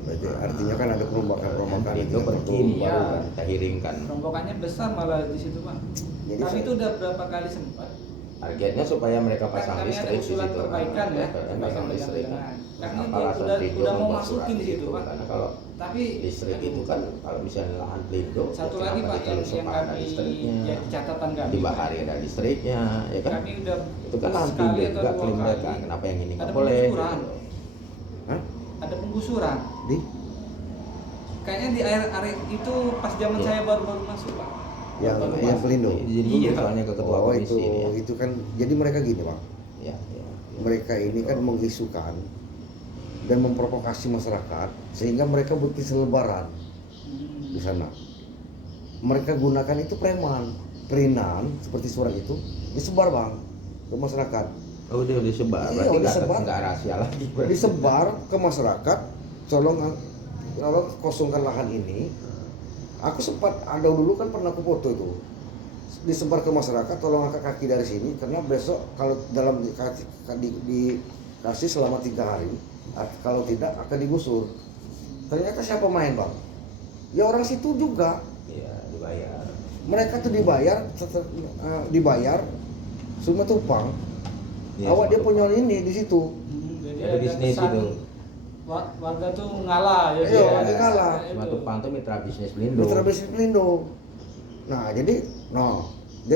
Berarti artinya kan ada perombakan-perombakan Pelindo yang berkim Iya. baru kan kita hiringkan. Rombongannya besar malah di situ Pak. Jadi Kami saya- itu udah berapa kali sempat. Targetnya supaya mereka pasang Kami ada listrik di usulan situ. perbaikan ya, PLN pasang listrik. perbaikan. Nah, Kami apa alasan udah Pelindo mau membuat masukin surat di situ, itu? Pak. Karena kalau Tapi listrik itu kan kalau misalnya lahan Pelindo, satu ya lagi kenapa Pak di yang Teluk Sepang ada kami listriknya, jadi catatan kami. di Bahari ada listriknya, ya kan? Kami udah Itu kan lahan sekali Pelindo atau juga dua klaim kali. mereka. Kenapa yang ini Ada nggak boleh? penggusuran. gitu loh. Hah? Ada penggusuran. Di? Kayaknya di area itu pas zaman Iya. saya baru-baru masuk Pak. Yang Baru yang masuk. Pelindo. Izin dulu Iya. soalnya ke ketua Oh komisi ini ya. itu kan jadi mereka gini Bang. Ya, ya. Mereka ini kan mengisukan dan memprovokasi masyarakat sehingga mereka bikin selebaran di sana. Mereka gunakan itu perinan seperti surat itu disebar Bang ke masyarakat. Oh, udah disebar. Iya, Berarti udah nggak sebar. nggak rahasia lagi. berarti. Disebar ke masyarakat, tolong kosongkan lahan ini. Aku sempat ada dulu kan pernah aku foto itu. Disebar ke masyarakat, tolong angkat kaki dari sini karena besok kalau dalam dikasih selama 3 hari, kalau tidak akan digusur. Ternyata siapa main Bang? Ya orang situ juga. Iya, dibayar. Mereka tuh dibayar cuma tumpang. Iya, Awak dia semua punya ini di situ. Jadi Ada bisnis kesan itu. Warga tuh ngalah ya. Iya, dia. warga ngalah. Cuma Itu. Tupang tuh mitra bisnis Pelindo. Mitra bisnis Pelindo. Nah, jadi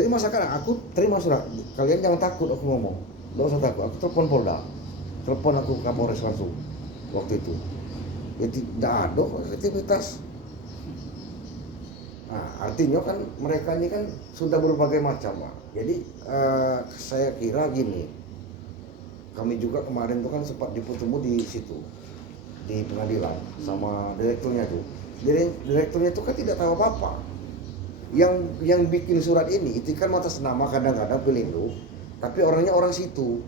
masyarakat aku terima surat. Kalian jangan takut aku ngomong. Enggak usah takut. Aku telepon Polda. Telepon aku Kapolres langsung waktu itu. Ya tidak ada aktivitas. Nah, artinya kan mereka ini kan sudah berbagai macam, Pak. Jadi saya kira gini. Kami juga kemarin tuh kan sempat bertemu di situ di pengadilan sama direkturnya tuh. Direkturnya itu kan tidak tahu apa-apa. Yang bikin surat ini itu kan atas nama kadang-kadang Pelindo, tapi orangnya orang situ.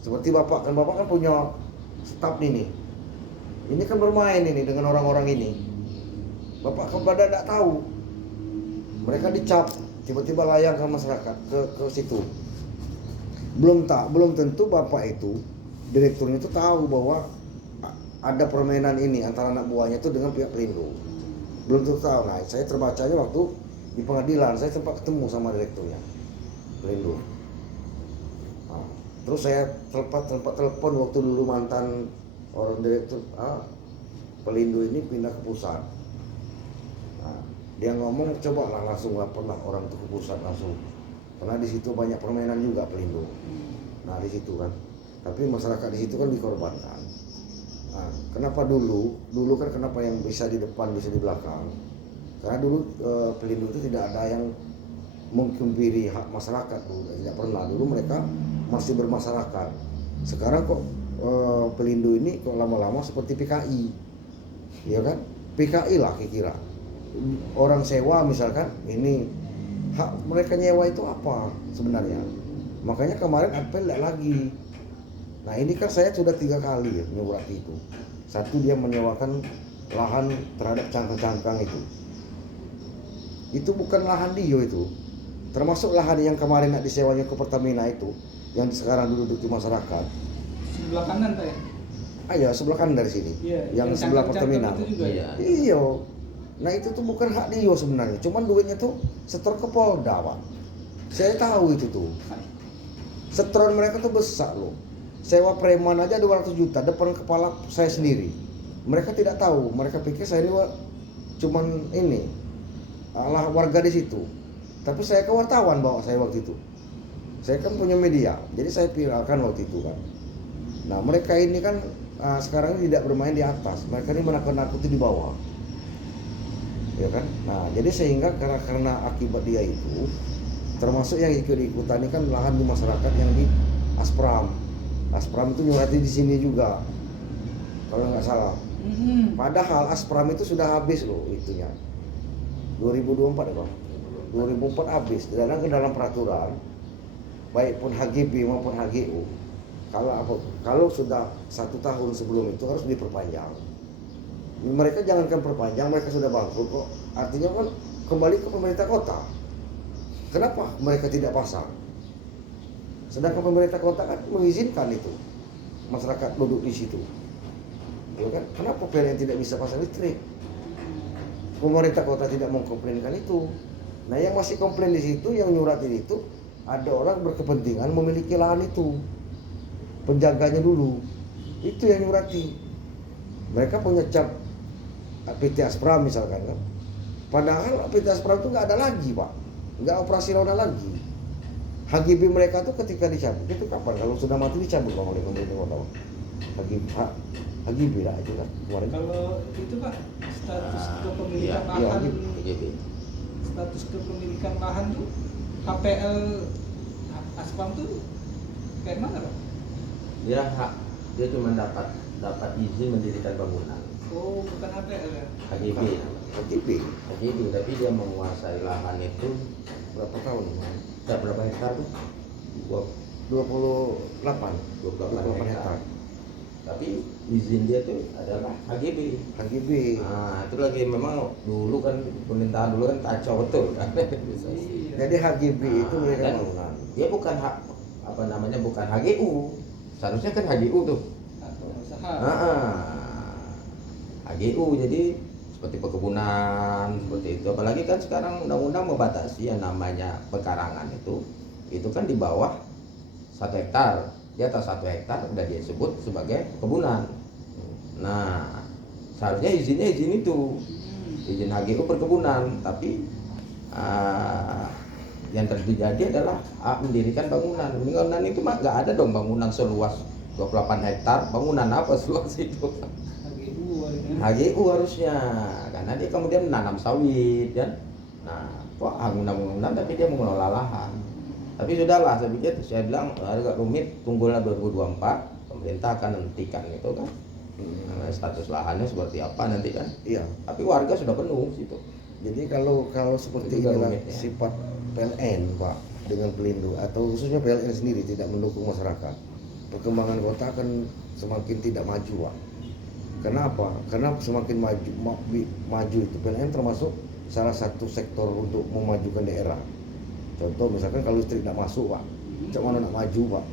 Seperti bapak kan punya staf ini, Ini kan bermain ini dengan orang-orang ini. Bapak kepada tidak tahu. Mereka dicap, tiba-tiba layang ke masyarakat ke situ. Belum tentu bapak itu, direkturnya itu tahu bahwa ada permainan ini antara anak buahnya itu dengan pihak Pelindo. Belum tentu tahu. Nah, saya terbacanya waktu di pengadilan, saya sempat ketemu sama direkturnya Pelindo. Nah, terus saya sempat telepon waktu dulu mantan orang direktur Pelindo ini pindah ke pusat. Nah, dia ngomong coba lah langsung laporlah orang itu ke pusat langsung, karena di situ banyak permainan juga Pelindo. Nah di situ kan, tapi masyarakat di situ kan dikorbankan. Nah, kenapa dulu kan kenapa yang bisa di depan bisa di belakang? Karena dulu Pelindo itu tidak ada yang mengkempiri hak masyarakat dulu, tidak pernah. Dulu mereka masih bermasyarakat. Sekarang kok Pelindo ini kok lama-lama seperti PKI, ya kan? PKI lah kira-kira. Orang sewa misalkan, ini hak mereka nyewa itu apa sebenarnya? Makanya kemarin apel lagi. Nah ini kan saya sudah 3 kali ya nyurati itu. Satu dia menyewakan lahan terhadap cangkang-cangkang itu. Itu bukan lahan dia itu. Termasuk lahan yang kemarin nak disewanya ke Pertamina itu, yang sekarang duduk di masyarakat. Sebelah kanan Pak ya? Ya sebelah kanan dari sini. Iya, yang sebelah Pertamina. Itu juga, Iya. Iya. Nah itu tuh bukan hak dia sebenarnya. Cuman duitnya tuh setor ke Polda, Pak. Saya tahu itu tuh. Setoran mereka tuh besar loh. Sewa preman aja 200 juta depan kepala saya sendiri. Mereka tidak tahu. Mereka pikir saya ini cuman ini lah warga di situ. Tapi saya ke wartawan bawa saya waktu itu. Saya kan punya media. Jadi saya viralkan waktu itu kan. Nah mereka ini kan sekarang ini tidak bermain di atas. Mereka ini menakut-nakuti di bawah. Ya kan? Nah, jadi sehingga karena akibat dia itu, termasuk yang ikut-ikutan ini kan lahan di masyarakat yang di Aspram. Aspram itu nyurati di sini juga, kalau nggak salah. Padahal Aspram itu sudah habis loh itunya. 2024 ya Bang. 2004 habis. Dan ke dalam peraturan, baik pun HGB maupun HGU, kalau sudah 1 tahun sebelum itu harus diperpanjang. Mereka jangankan perpanjang, mereka sudah bangkrut kok. Artinya kan kembali ke pemerintah kota. Kenapa mereka tidak pasang? Sedangkan pemerintah kota kan mengizinkan itu masyarakat duduk di situ. Ya kan? Kenapa PLN tidak bisa pasang listrik? Pemerintah kota tidak mengkomplainkan itu. Nah, yang masih komplain di situ, yang nyuratin itu, ada orang berkepentingan memiliki lahan itu. Penjaganya dulu. Itu yang nyurati. Mereka punya cap PT Aspram misalkan kan. Padahal PT Aspram itu nggak ada lagi Pak, nggak operasional lagi. HGB mereka tuh ketika dicabut itu kapan? Kalau sudah mati dicabut Bang oleh pemerintah kota. HGB lah itu kan kemarin. Kalau itu Pak, status kepemilikan Iya, lahan, HGB. status kepemilikan lahan tuh HPL Aspam tuh kayak mana Pak? Dia cuma dapat izin mendirikan bangunan. Oh, bukan HPL ya? HGB. HGB, tapi dia menguasai lahan itu Berapa tahun? berapa hektar tuh? 28 28 hektar. Tapi izin dia tuh adalah HGB. Nah, itu lagi memang dulu kan pemerintahan dulu kan kacau betul kan. Jadi HGB itu mereka dan bangunan. dia bukan bukan HGU. Seharusnya kan HGU tuh. Atau usaha. HGU jadi seperti perkebunan seperti itu. Apalagi kan sekarang undang-undang membatasi yang namanya pekarangan itu kan di bawah 1 hektar, di atas 1 hektar udah disebut sebagai perkebunan. Nah, seharusnya izinnya izin itu, izin HGU perkebunan, tapi yang terjadi adalah mendirikan bangunan. Bangunan itu mah nggak ada dong bangunan seluas 28 hektar. Bangunan apa seluas itu? HGU harusnya, karena dia kemudian menanam sawit kan. Nah, kok bangunan tapi dia mengelola lahan. Tapi sudahlah, saya bilang agak rumit, tunggulah 2024 pemerintah akan hentikan itu kan. Status lahannya seperti apa nanti kan. Iya. Tapi warga sudah penuh situ. Jadi kalau seperti Itu inilah rumit, ya. sifat PLN Pak dengan Pelindo atau khususnya PLN sendiri tidak mendukung masyarakat, perkembangan kota akan semakin tidak maju Pak. Kenapa? Karena semakin maju itu PLN termasuk salah satu sektor untuk memajukan daerah. Contoh misalkan kalau listrik tidak masuk Pak, cak mana nak maju Pak?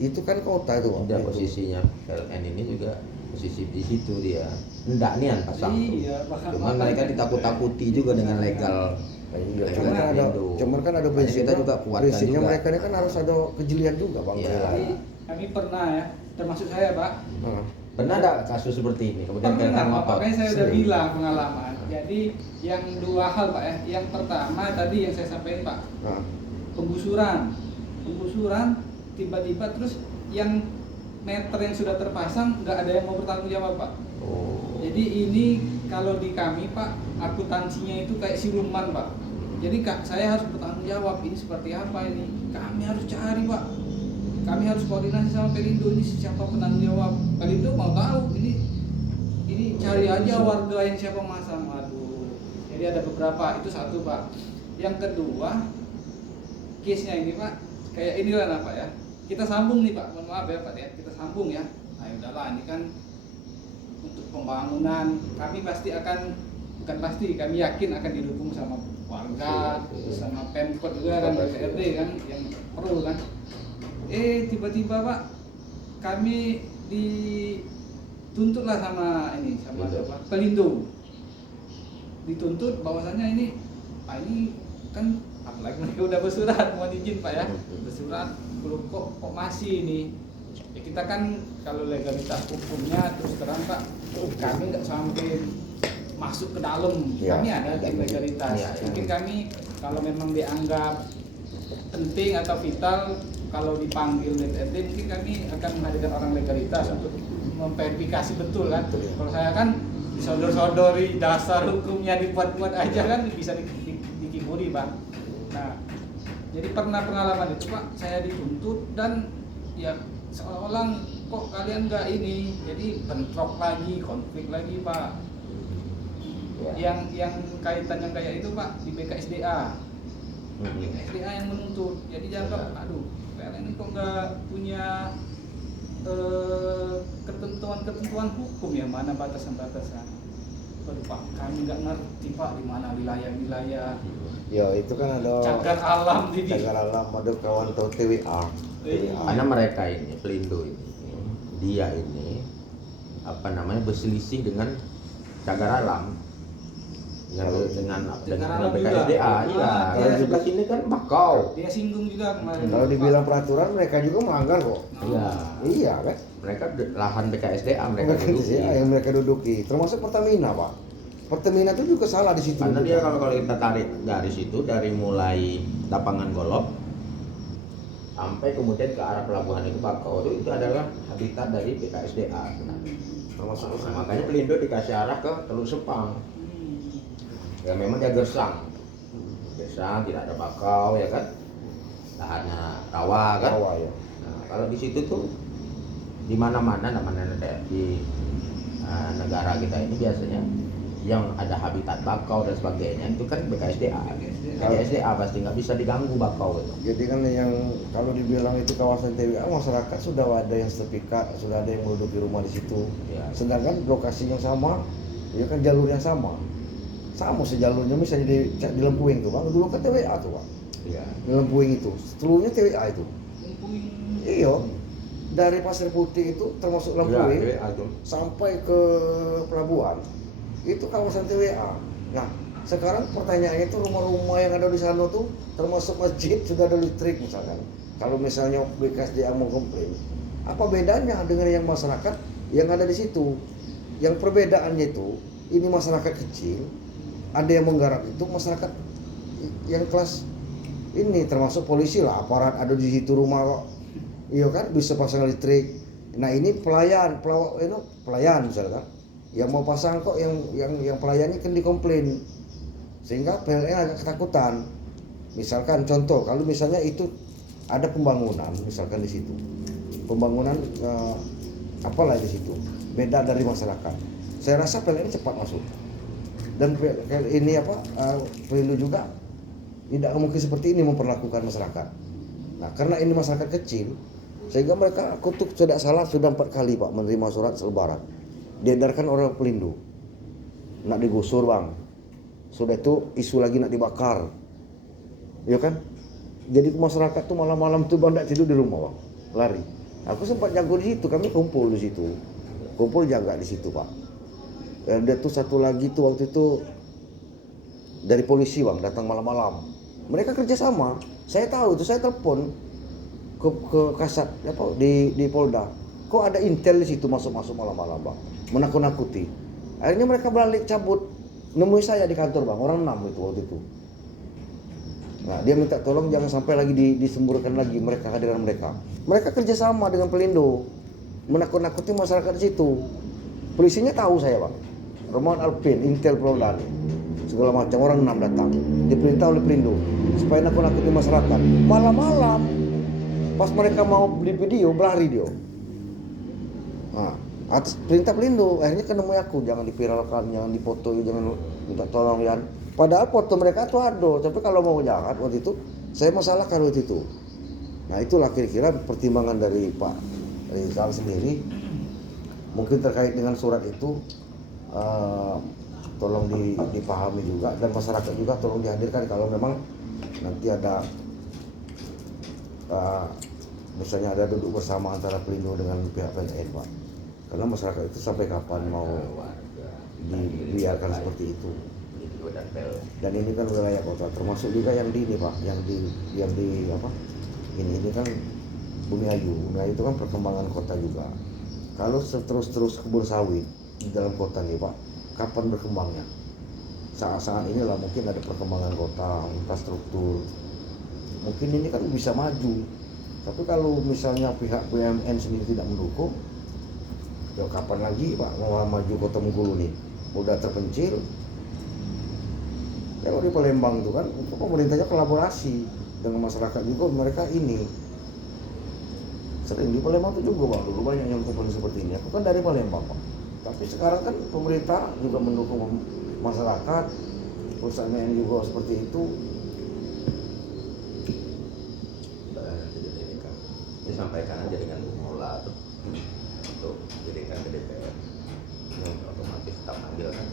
Itu kan kota itu Pak. Dan Itu. posisinya PLN ini juga posisi di situ dia. Enggak nian pasang tuh. Iya, bahkan Cuman mereka ditakut-takuti juga dengan legal. Iya, legal cuman kan ada, Indo. cuman kan ada Makanya prinsipnya, kita juga kuatkan prinsipnya juga. mereka ini kan harus ada kejelian juga Bang. Iya. Jadi kami pernah ya, termasuk saya Pak. Nah, Pernah ada kasus seperti ini? Kemudian PLN Pernah Pak, ngotot. makanya saya udah Sering. bilang pengalaman. Jadi yang dua hal Pak ya. Yang pertama tadi yang saya sampaikan Pak, nah, penggusuran tiba-tiba terus yang meter yang sudah terpasang nggak ada yang mau bertanggung jawab Pak. Oh. Jadi ini kalau di kami Pak, akuntansinya itu kayak siluman Pak. Jadi saya harus bertanggung jawab ini seperti apa ini. Kami harus cari Pak. Kami harus koordinasi sama Pelindo ini siapa penanggung jawab. Pelindo mau tahu ini cari aja warga yang siapa masang. Aduh. Jadi ada beberapa, itu satu Pak. Yang kedua, case-nya ini Pak, kayak inilah nah, Pak ya. Kita sambung nih Pak, mohon maaf ya Pak ya. Kita sambung ya. Nah, udahlah ini kan untuk pembangunan kami pasti akan, bukan pasti, kami yakin akan didukung sama warga, sama Pemkot juga kan, DPRD kan yang perlu kan. Tiba-tiba Pak, kami dituntutlah sama ini, sama Pelindo. apa? Pelindo. Dituntut bahwasannya ini kan apalagi mereka udah bersurat mohon izin Pak ya. Bersurat kok masih ini. Ya kita kan kalau legalitas hukumnya terus terang Pak, kami nggak sampai masuk ke dalam. Ya. Kami ada di legalitas. Ya, ya. Mungkin kami kalau memang dianggap penting atau vital, kalau dipanggil DPRD mungkin kami akan menghadirkan orang legalitas untuk memverifikasi betul kan. Kalau saya kan disodor-sodori dasar hukumnya dibuat-buat aja kan bisa dikiburi Pak. Nah, jadi pernah pengalaman itu Pak, saya dituntut dan ya seolah-olah kok kalian nggak ini, jadi bentrok lagi, konflik lagi Pak. Yang kaitan yang kayak itu Pak di BKSDA. BKSDA yang menuntut, jadi dianggap aduh PLN ini kok nggak punya ketentuan hukum ya, mana batasan-batasan. Waduh Pak, kami nggak ngerti Pak di mana wilayah-wilayah ya itu kan ada cagar alam di cagar alam, ada kawan atau TWA. Karena mereka ini Pelindo ini, dia ini berselisih dengan cagar alam, dengan alam juga. BKSDA. Iya, Kalau kalau juga- di sini kan bakau. Dia singgung juga kemarin. Kalau dibilang peraturan mereka juga melanggar kok. Iya. Iya kan? Mereka lahan BKSDA mereka Mereka duduki. yang mereka duduki, termasuk Pertamina Pak. Pertamina itu juga salah di situ. Karena juga. dia kalau kita tarik dari situ, dari mulai lapangan golf sampai kemudian ke arah pelabuhan itu bakau itu adalah habitat dari BKSDA sebenarnya. termasuk Nah, makanya Pelindo dikasih arah ke Teluk Sepang. Ya memang dia gersang, tidak ada bakau ya kan, lahannya rawa kan. Rawa, ya. Nah, kalau di situ tuh di mana-mana namanya di negara kita ini biasanya yang ada habitat bakau dan sebagainya itu kan BKSDA. BKSDA pasti nggak bisa diganggu bakau itu. Jadi kan yang kalau dibilang itu kawasan TWA, masyarakat sudah ada yang sertifikat, sudah ada yang menduduki rumah di situ. Ya. Sedangkan lokasinya sama, ya kan jalurnya sama sejalurnya, misalnya di Lempuing tuh Bang, dulu kan TWA tuh Bang. Iya. Di Lempuing itu, seluruhnya TWA itu. Mumpung Iya. Dari Pasir Putih itu termasuk Lempuing Ya, itu. sampai ke pelabuhan itu kawasan TWA. Nah, sekarang pertanyaannya itu rumah-rumah yang ada di sana tuh termasuk masjid sudah ada listrik misalkan. Kalau misalnya BKSDA mau komplain, apa bedanya dengan yang masyarakat yang ada di situ? Yang perbedaannya itu ini masyarakat kecil, ada yang menggarap itu masyarakat yang kelas ini termasuk polisi lah, aparat ada di situ rumah kok. Iya kan bisa pasang listrik. Nah ini pelayan misalkan yang mau pasang kok yang pelayannya kan dikomplain sehingga PLN agak ketakutan. Misalkan contoh kalau misalnya itu ada pembangunan misalkan di situ pembangunan apalah di situ beda dari masyarakat, saya rasa PLN cepat masuk dan ini Pelindo juga tidak mungkin seperti ini memperlakukan masyarakat. Nah karena ini masyarakat kecil Sehingga mereka kutuk tidak salah sudah 4 kali Pak menerima surat selebaran. Diedarkan oleh Pelindo. Nak digusur bang. Sudah itu isu lagi nak dibakar. Ya kan? Jadi masyarakat tuh malam-malam tuh bang tidak tidur di rumah bang. Lari. Aku sempat jago di situ, kami kumpul di situ. Kumpul jaga di situ Pak. Dan dia tuh satu lagi tuh waktu itu dari polisi bang datang malam-malam. Mereka kerjasama. Saya tahu itu, saya telepon ke Kasat apa di Polda. Kok ada intel di situ masuk malam-malam bang, menakut-nakuti. Akhirnya mereka balik cabut, nemui saya di kantor bang, orang 6 itu waktu itu. Nah dia minta tolong jangan sampai lagi disemburkan lagi mereka kehadiran mereka. Mereka kerjasama dengan Pelindo, menakut-nakuti masyarakat di situ. Polisinya tahu saya bang, Roman Alpin, Intel Polda segala macam, orang 6 datang, diperintah oleh Pelindo supaya nakut-nakuti masyarakat. Malam-malam pas mereka mau beli video, berlari dia. Nah, atas perintah Pelindo, akhirnya ketemu aku, jangan dipiralkan, jangan dipoto, jangan minta tolong ya. Padahal foto mereka tuh ada, tapi kalau mau jahat waktu itu, saya masalahkan waktu itu. Nah itulah kira-kira pertimbangan dari Pak Rizal sendiri, mungkin terkait dengan surat itu, tolong dipahami juga, dan masyarakat juga tolong dihadirkan kalau memang nanti ada misalnya ada duduk bersama antara Pelindo dengan pihak PLN Pak. Karena masyarakat itu sampai kapan mau dibiarkan seperti itu. Dan ini kan wilayah kota, termasuk juga yang di ini Pak, yang di apa? Ini kan Bumi Ayu itu kan perkembangan kota juga. Kalau terus kebun sawit di dalam kota nih Pak, kapan berkembangnya? Saat-saat inilah mungkin ada perkembangan kota, infrastruktur. Mungkin ini kan bisa maju. Tapi kalau misalnya pihak BUMN sendiri tidak mendukung, ya kapan lagi Pak mau maju kota Bengkulu nih? Udah terpencil. Kalau di Palembang itu kan pemerintahnya kolaborasi dengan masyarakat juga, mereka ini sering di Palembang itu juga Pak, dulu banyak yang kumpul seperti ini. Aku kan dari Palembang Pak. Tapi sekarang kan pemerintah juga mendukung masyarakat, perusahaan juga seperti itu. Disampaikan aja dengan Mola untuk jadikan ke DPR, otomatis kita panggil kan,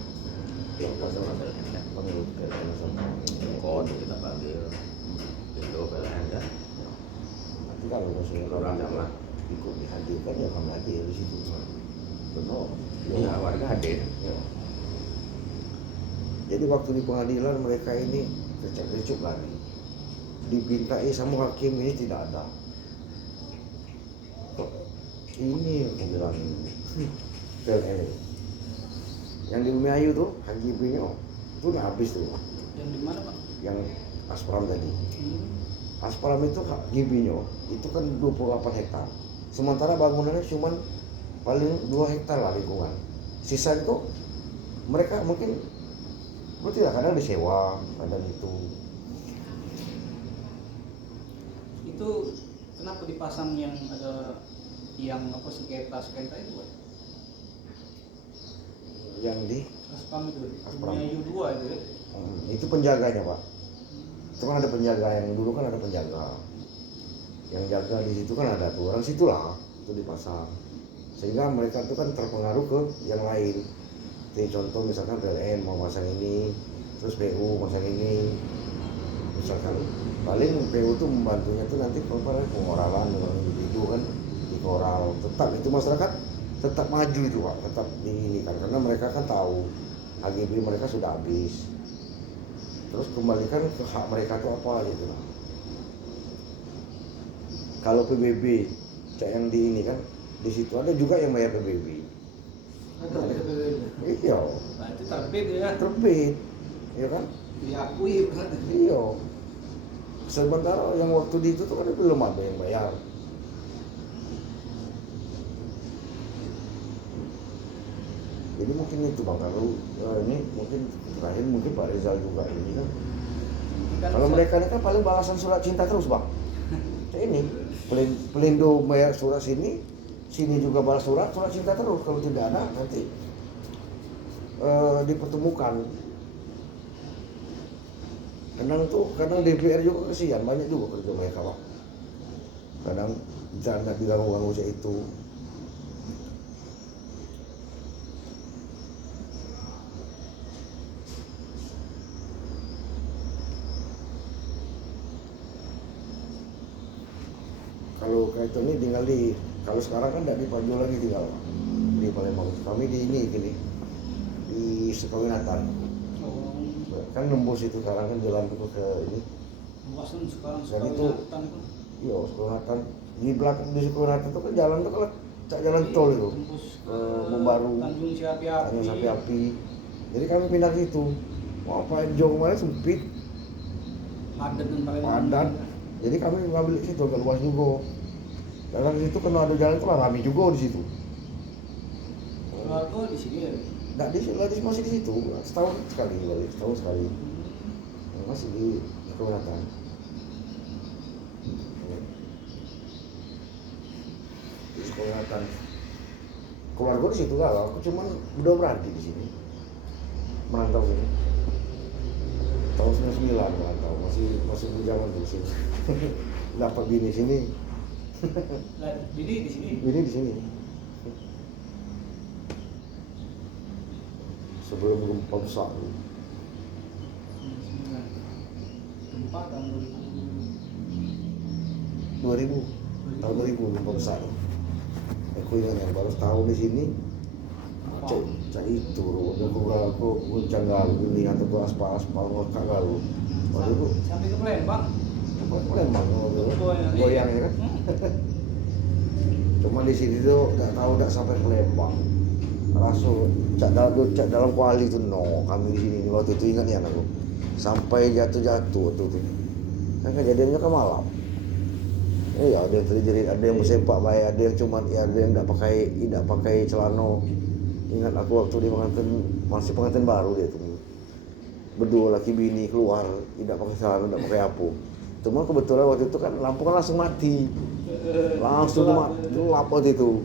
Panggil Kod kita panggil, itu PLN ya. nanti kalau misalnya Orang sama. ikut dihadirkan ya kami hadir di situ. Benar. Iya, warga hadir. Ya. Jadi waktu di pengadilan mereka ini kecek-kecuk lagi. Dipintai sama hakim ini tidak ada. Ini aku bilang PLN yang di Bumi Ayu tuh HGB-nya itu udah habis tuh. Yang di mana Pak? Yang Aspram tadi. Aspram itu HGB-nya itu kan 28 hektar. Sementara bangunannya cuma paling 2 hektar lah lingkungan. Sisa itu mereka mungkin betul ya, kadang disewa, kadang itu. Itu kenapa dipasang yang ada yang apa sengketa itu Pak? Yang di Aspam itu, Aspam. Bumi Ayu 2 itu ya? itu penjaganya Pak. Itu kan ada penjaga, yang dulu kan ada penjaga. Yang jaga di situ kan ada tuh orang situlah itu dipasang. Sehingga mereka itu kan terpengaruh ke yang lain. Jadi contoh misalkan PLN mau pasang ini, terus PU pasang ini. Misalkan paling PU itu membantunya tuh nanti pengoralan orang individu kan di koral. Tetap itu masyarakat tetap maju itu Pak, tetap di ini kan, karena mereka kan tahu HGB mereka sudah habis. Terus kembalikan ke hak mereka itu apa gitu lah. Kalau PBB kayak yang di ini kan, di situ ada juga yang bayar PBB. Ada PBB. Iya, Nah itu terbit ya? terbit, ya kan? Diakui kan? Iya. Sementara yang waktu di itu tuh kan belum ada yang bayar. Jadi mungkin itu Bang, kalau ini mungkin terakhir mungkin Pak Rizal juga ini kan. Kalau mereka ini kan paling balasan surat cinta terus Bang. Kayak ini, Pelindo bayar surat sini juga balas surat cinta terus. Kalau tidak ada nanti dipertemukan. Kadang DPR juga kesian, banyak juga kerja mereka Bang. Kadang Jangan diganggu-ganggu sih itu. Kalau kayak itu nih tinggal kalau sekarang kan tidak di Pajo lagi tinggal di Palembang. Kami di ini gini di Sukawinatan. Oh, Kan nembus itu sekarang kan jalan tuh ke ini. Bukasan sekarang Dan sekali itu hutan itu. Iya, Sukawinatan di belakang di Sukawinatan itu kan jalan tuh kalau jalan tol itu Tembus ke Membaru, Tanjung Siapi-api. Tanjung Sapi Api. Jadi kami pindah ke situ. Wah, Pajo kemarin sempit, Padat dan paling padat. Jadi kami ngambil ke situ agak luas juga. Karena di situ kalau ada jalan itu rame juga di situ. keluarga di sini ya. Nggak di situ, masih di situ. Setahun sekali. Masih di Sukawinatan. Di Sukawinatan. Keluarga di situ lah. Aku cuman udah berhenti di sini. Merantau sini. Tahun 99 merantau. Masih bujangan di sini. Dapat bini sini. Lah, bini di sini. Bini di sini. Sebelum gempa besar. Gempa tahun 2000 tahun 2000 gempa besar. Aku ingat yang baru setahun di sini. Cak itu, aku guncang galu, ini atau gua aspal ngokak galu. Waktu itu sampai ke Palembang. Palembang, goyang ya kan. Cuma di sini tuh nggak tahu nggak sampai Palembang. Langsung cak dalam kuali tuh kami di sini waktu itu ingat ya aku. Sampai jatuh waktu itu. Kan kejadiannya kan malam. Iya, ada yang terjadi, ada yang bersempak baik, ada yang cuma ada yang tidak pakai celana. Ingat aku waktu di masih pengantin baru dia tuh. Berdua laki bini keluar, tidak pakai celana, tidak pakai apa. Cuma kebetulan waktu itu kan lampu kan langsung mati. Langsung gelap waktu itu.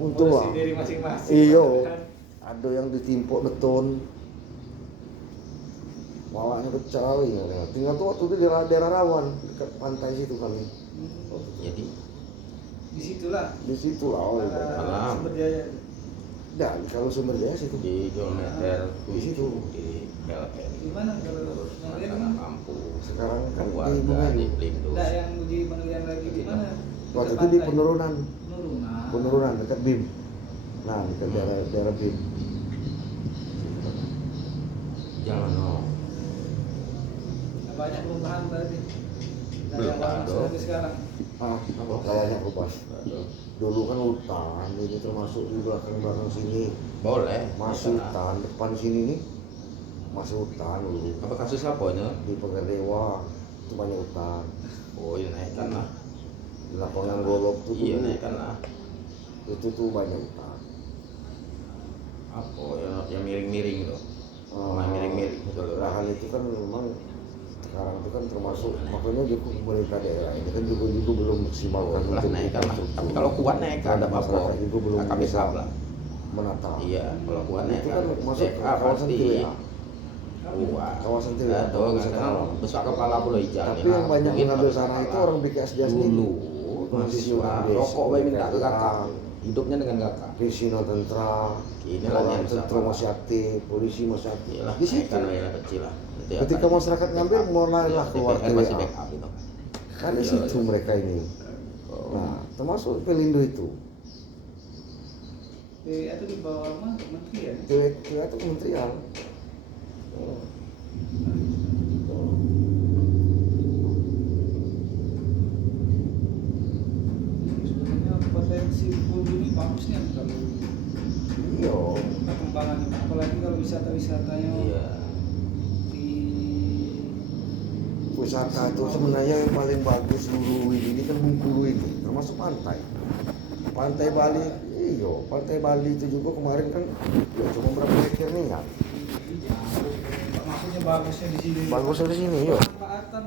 Untung lah. Dari masing-masing. Iya. Ada yang ditimpuk beton. Malahnya pecah ya. Tinggal tuh waktu itu daerah rawan dekat pantai situ kami. Jadi Di situlah. Di situ lah. Oh, Malam. Sumber daya. dan kalau sumber daya situ di kilometer Di situ. di PLN Gimana kalau terus yang tengah lain? kampung sekarang kan di warga di Bungadu. Pelindung. Enggak, yang uji penelitian lagi di mana? Waktu Dekat itu di pantai. penurunan Penurunan. dekat BIM. Nah, dekat daerah BIM. Jangan no. Nah, banyak perubahan tadi. Dari Belum awal ada. sampai sekarang. Apa? Kayaknya lupa. Aduh. Dulu kan hutan, ini termasuk di belakang sini Boleh. masih Sana. hutan, depan sini nih masih hutan dulu. Apa kasus apa nya? Di Pegadewa itu banyak hutan. Oh iya naikkan lah. Di lapangan golok tuh Iya dulu, naikkan lah. itu tuh banyak hutan. Apa yang miring-miring tuh? Ah, Yang miring-miring betul lahan itu kan memang sekarang itu kan termasuk makanya di pemerintah daerah ini kan juga belum maksimalkan lah naikkan lah. infrastruktur. Tapi kalau kuat naikkan ada apa? Masyarakat juga belum Kami bisa sahab lah. menata. Iya, kalau kuat Itu naikkan. kan masuk ke kawasan Tilea. Kuat. Kawasan Tilea, Aduh, bisa kan tahu. besar kepala pulau hijau. Tapi yang banyak mengambil sana itu orang BKSD sendiri. dulu mahasiswa rokok bayi minta ke kakak, hidupnya dengan kakak. Prisino Tentra, Inilah orang yang tentara sama. masih aktif, polisi masih aktif. Iyalah, Di situ. naikkan wilayah kecil lah. Nanti Ketika akan masyarakat ngambil, backup. mulailah Iya, keluar DPR masih TWA. backup itu. Kan di Iya, situ iya. mereka ini. Oh. Nah, termasuk Pelindo itu. Itu di bawah mana? Menteri ya? TWA itu kementerian. Oh. Oh. Sebenarnya potensi Bulu ini bagus nih kalau Iya. perkembangannya, apalagi kalau wisata-wisatanya Iya. di Wisata itu sebenarnya yang paling bagus dulu ini kan Bengkulu ini, termasuk pantai. Pantai Bali, iya, pantai Bali itu juga kemarin kan ya cuma berapa hektar nih ya. maksudnya bagusnya di sini. Bagusnya di sini, iya. Manfaatan